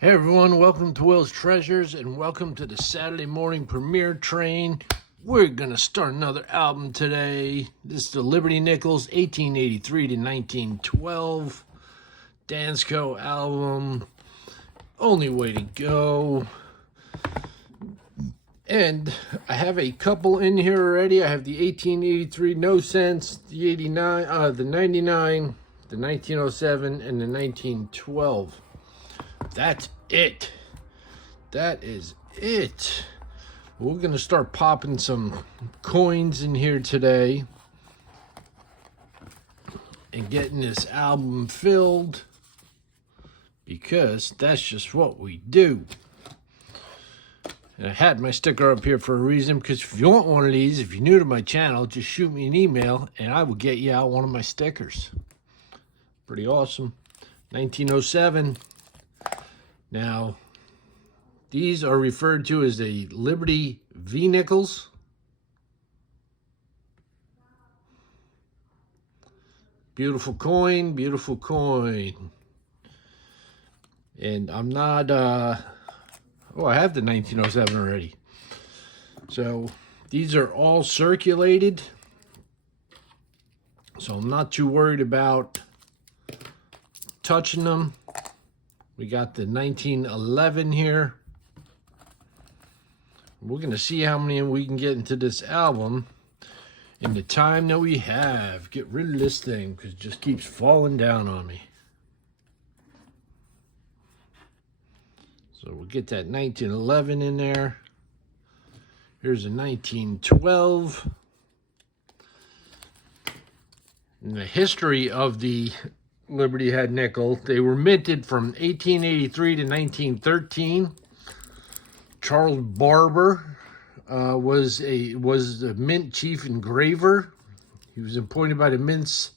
Hey everyone, welcome to Will's Treasures and welcome to the Saturday morning premiere train. We're gonna start another album today. This is the Liberty Nichols 1883 to 1912 Dansco album. Only Way to Go. And I have a couple in here already. I have the 1883 No Sense, the 89, the 99, the 1907, and the 1912. That's it. That is it. We're going to start popping some coins in here today and getting this album filled because that's just what we do. And I had my sticker up here for a reason, because if you want one of these, if you're new to my channel, just shoot me an email and I will get you out one of my stickers. Pretty awesome. 1907. Now, these are referred to as the Liberty V Nickels. Beautiful coin, beautiful coin. And I'm not, I have the 1907 already. So, these are all circulated. So, I'm not too worried about touching them. We got the 1911 here. We're going to see how many we can get into this album in the time that we have. Get rid of this thing because it just keeps falling down on me. So we'll get that 1911 in there. Here's a 1912. And the history of the Liberty Head nickel. They were minted from 1883 to 1913. Charles Barber was the mint chief engraver. He was appointed by the mint's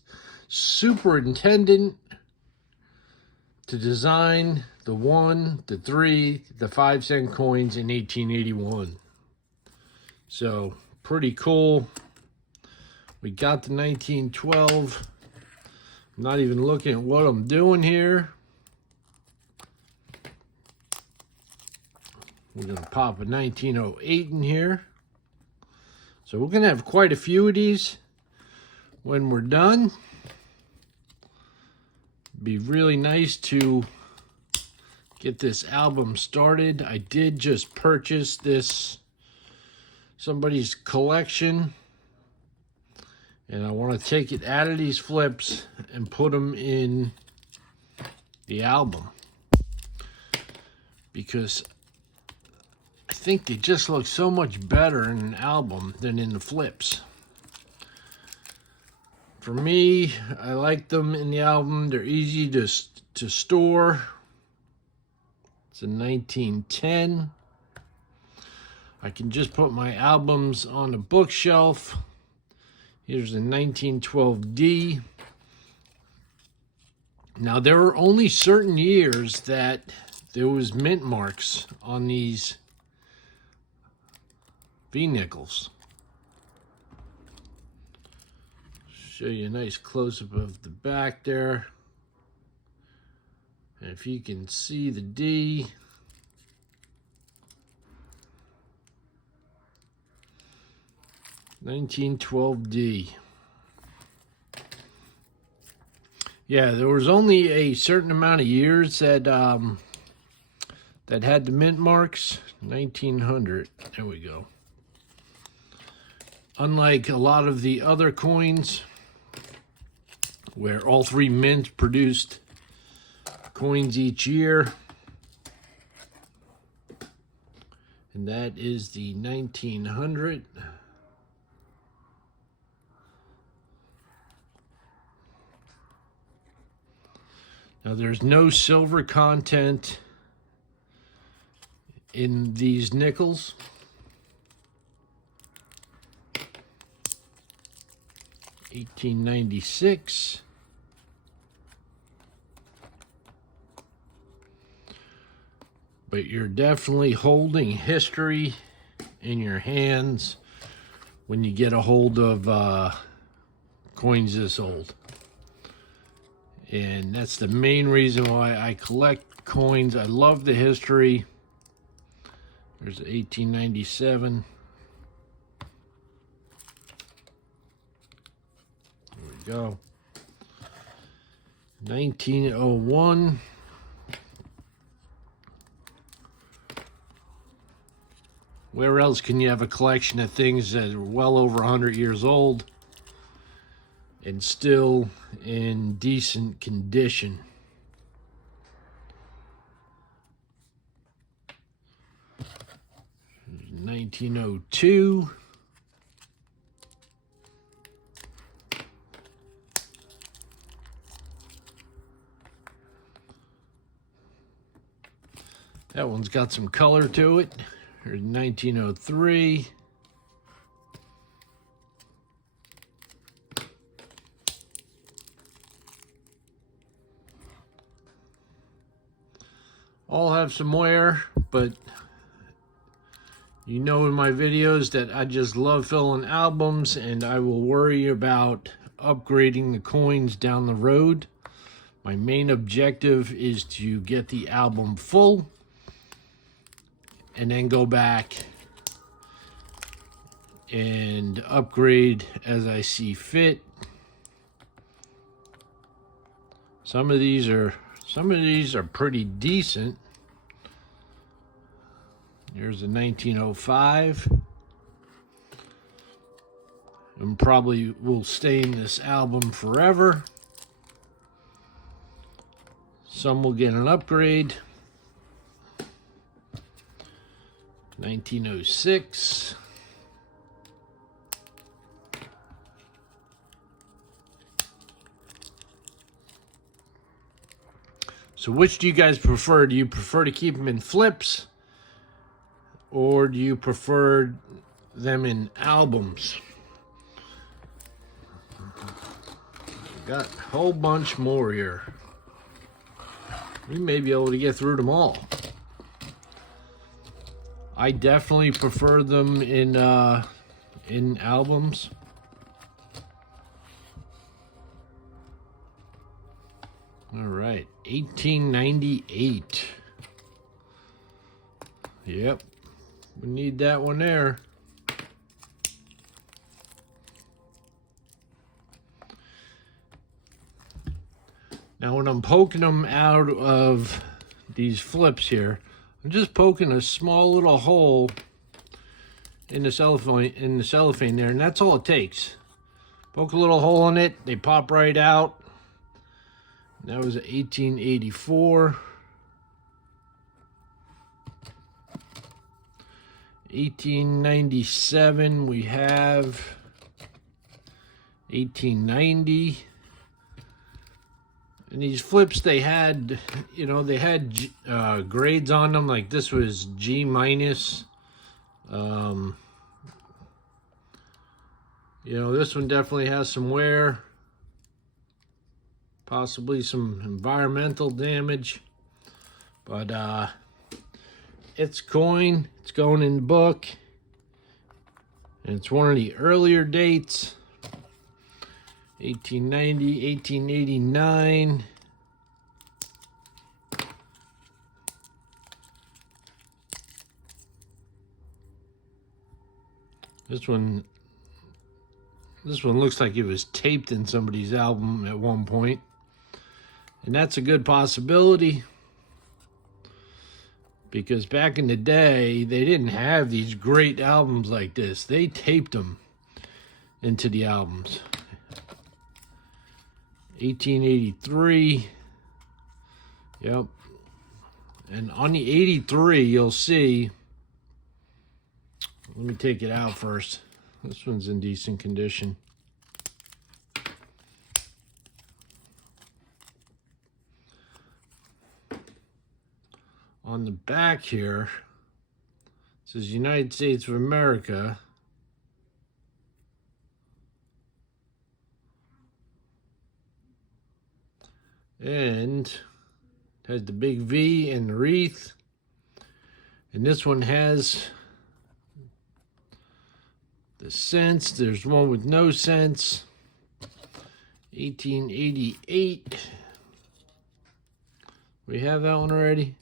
superintendent to design the 1, the 3, the 5-cent coins in 1881. So pretty cool. We got the 1912. I'm not even looking at what I'm doing here. We're going to pop a 1908 in here. So we're going to have quite a few of these when we're done. Be really nice to get this album started. I did just purchase this, somebody's collection. And I want to take it out of these flips and put them in the album, because I think they just look so much better in an album than in the flips. For me, I like them in the album. They're easy to store. It's a 1910. I can just put my albums on the bookshelf. Here's a 1912D. Now, there were only certain years that there was mint marks on these V-nickels. Show you a nice close-up of the back there. And if you can see the D, $1912D. Yeah, there was only a certain amount of years that that had the mint marks. 1900. There we go. Unlike a lot of the other coins, where all three mints produced coins each year, and that is the 1900. Now, there's no silver content in these nickels. $1896. But you're definitely holding history in your hands when you get a hold of coins this old. And that's the main reason why I collect coins. I love the history. There's 1897. There we go. 1901. Where else can you have a collection of things that are well over 100 years old and still in decent condition? There's 1902. That one's got some color to it. Here's 1903. All have some wear, but you know in my videos that I just love filling albums, and I will worry about upgrading the coins down the road. My main objective is to get the album full and then go back and upgrade as I see fit. Some of these are pretty decent. Here's a 1905. And probably will stay in this album forever. Some will get an upgrade. 1906. So which do you guys prefer? Do you prefer to keep them in flips, or do you prefer them in albums? Got a whole bunch more here. We may be able to get through them all. I definitely prefer them in albums. All right, 1898. Yep, we need that one there. Now when I'm poking them out of these flips here, I'm just poking a small little hole in the cellophane there, and that's all it takes. Poke a little hole in it, they pop right out. That was 1884. 1897 we have 1890. And these flips, they had, you know, they had grades on them. Like this was G minus. You know, this one definitely has some wear. Possibly some environmental damage. But it's coin. It's going in the book. And it's one of the earlier dates. 1890, 1889. This one looks like it was taped in somebody's album at one point. And that's a good possibility, because back in the day, they didn't have these great albums like this. They taped them into the albums. 1883. Yep. And on the 83, you'll see, let me take it out first. This one's in decent condition. On the back here, it says United States of America. And it has the big V and the wreath. And this one has the cents. There's one with no cents. 1888. We have that one already.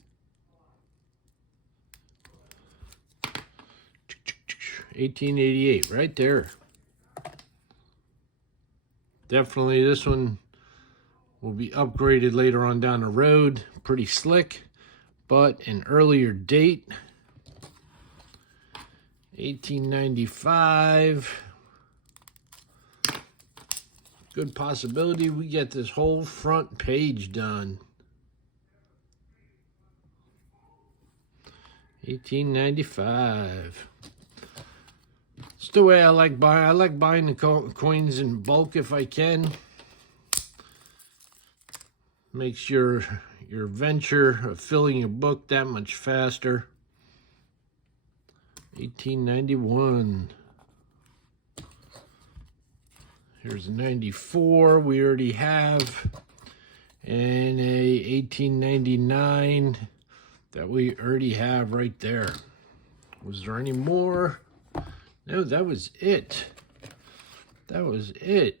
1888, right there. Definitely this one will be upgraded later on down the road. Pretty slick, but an earlier date. 1895. Good possibility we get this whole front page done. 1895. It's the way I like buying. I like buying the coins in bulk if I can. Makes your venture of filling your book that much faster. 1891. Here's a 94 we already have. And a 1899 that we already have right there. Was there any more? No, that was it. That was it.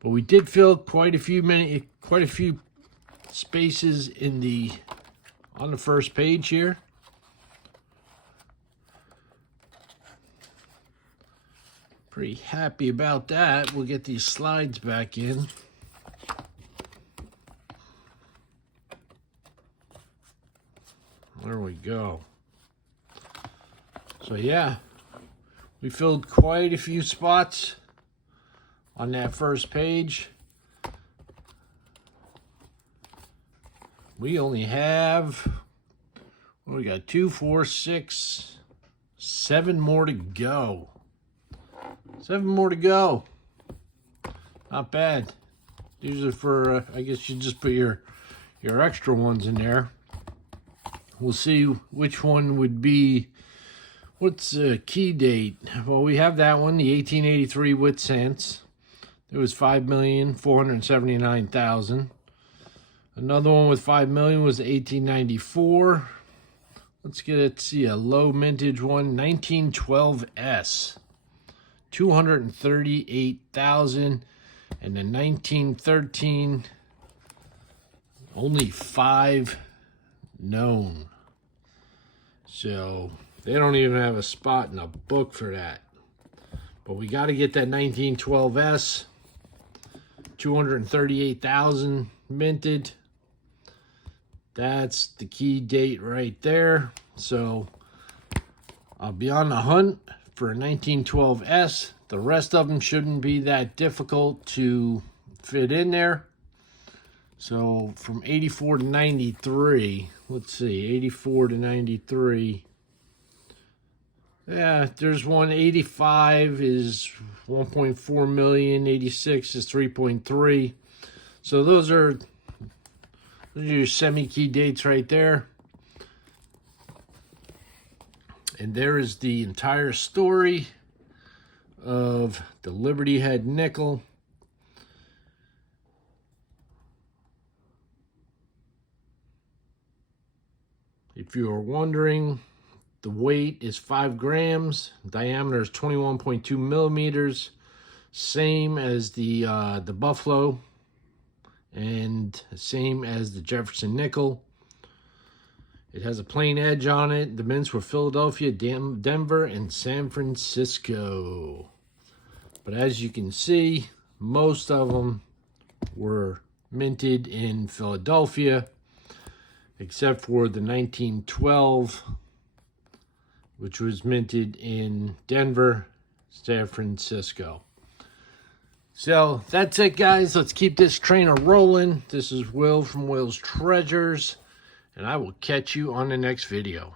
But we did fill quite a few spaces on the first page here. Pretty happy about that. We'll get these slides back in. There we go. So yeah, we filled quite a few spots on that first page. We only have, we got 2, 4, 6, 7 more to go. 7 more to go. Not bad. These are for, I guess you just put your extra ones in there. We'll see which one would be, what's the key date? Well, we have that one, the 1883 with cents. It was 5,479,000. Another one with 5 million was 1894. Let's see a low mintage one, 1912S. 238,000. And the 1913, only 5 known. So they don't even have a spot in a book for that. But we got to get that 1912S. 238,000 minted. That's the key date right there. So I'll be on the hunt for a 1912S. The rest of them shouldn't be that difficult to fit in there. So from 84 to 93, let's see, 84 to 93. Yeah, there's one. 85 is 1.4 million, 86 is 3.3. So those are your semi-key dates right there. And there is the entire story of the Liberty Head nickel. If you are wondering, the weight is 5 grams. Diameter is 21.2 millimeters. Same as the Buffalo, and same as the Jefferson nickel. It has a plain edge on it. The mints were Philadelphia, Denver, and San Francisco. But as you can see, most of them were minted in Philadelphia, except for the 1912, which was minted in Denver, San Francisco. So that's it, guys. Let's keep this train rolling. This is Will from Will's Treasures, and I will catch you on the next video.